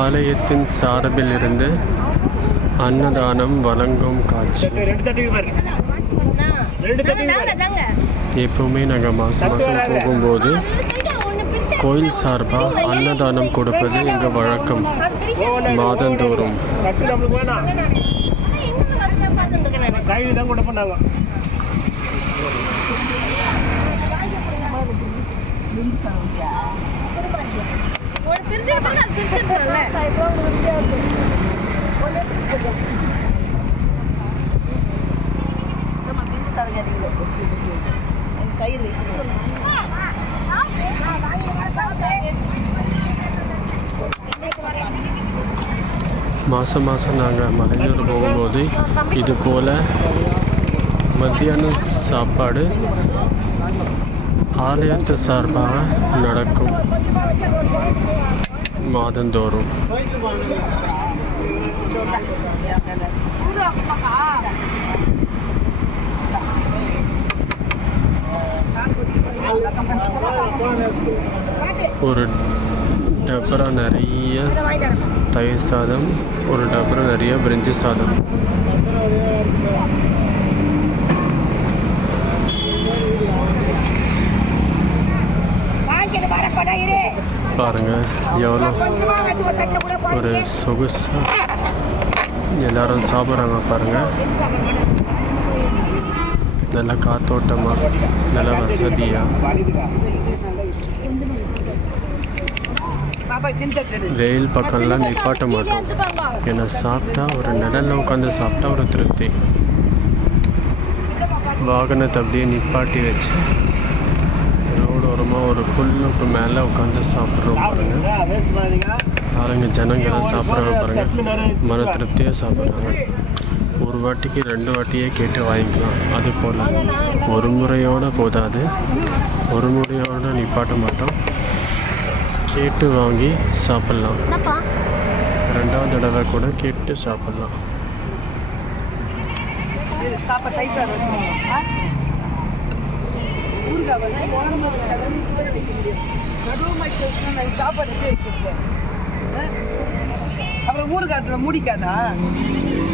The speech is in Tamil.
ஆலயத்தின் சார்பில் இருந்து அன்னதானம் வழங்கும் காட்சி. எப்பவுமே நாங்கள் மாதம் போகும்போது கோயில் சார்பாக அன்னதானம் கொடுப்பது எங்கள் வழக்கம். மாதந்தோறும் மாதம் நாங்கள் மலையூர் போகும்போது இது போல் மத்தியான சாப்பாடு ஆலயத்து சார்பாக நடக்கும் மாதந்தோறும். ஒரு டபரா நிறைய தயிர் சாதம், ஒரு டபரா நிறைய பிரிஞ்சி சாதம். பாருங்க எவ்வளோ ஒரு சொகுசா எல்லாரும் சாப்பிட்றாங்க பாருங்க. நல்ல காத்தோட்டமாக, நல்ல வசதியாக. வெயில் பக்கம்லாம் நிப்பாட்ட மாட்டோம். ஏன்னா சாப்பிட்டா ஒரு நிழல்ல உட்காந்து சாப்பிட்டா ஒரு திருப்தி. வாகனத்தை அப்படியே நிப்பாட்டி வச்சு ரோடு ஓரமாக ஒரு புல்லுக்கு மேலே உட்காந்து சாப்பிட்றோம் பாருங்க. பாருங்க ஜனங்கள்லாம் சாப்பிட்றாங்க பாருங்க, மன திருப்தியாக சாப்பிட்றாங்க. ஒரு வாட்டிக்கு 2 வாட்டியே கேட்டு வாங்கிக்கலாம். அது போல் ஒரு முறையோடு போதாது, ஒரு முறையோடு நிப்பாட்ட மாட்டோம். கேட்டு வாங்கி சாப்பிட்லாம். 2வது தடவை கூட கேட்டு சாப்பிட்லாம். அப்புறம் ஊருக்காத்துல முடிக்காதா?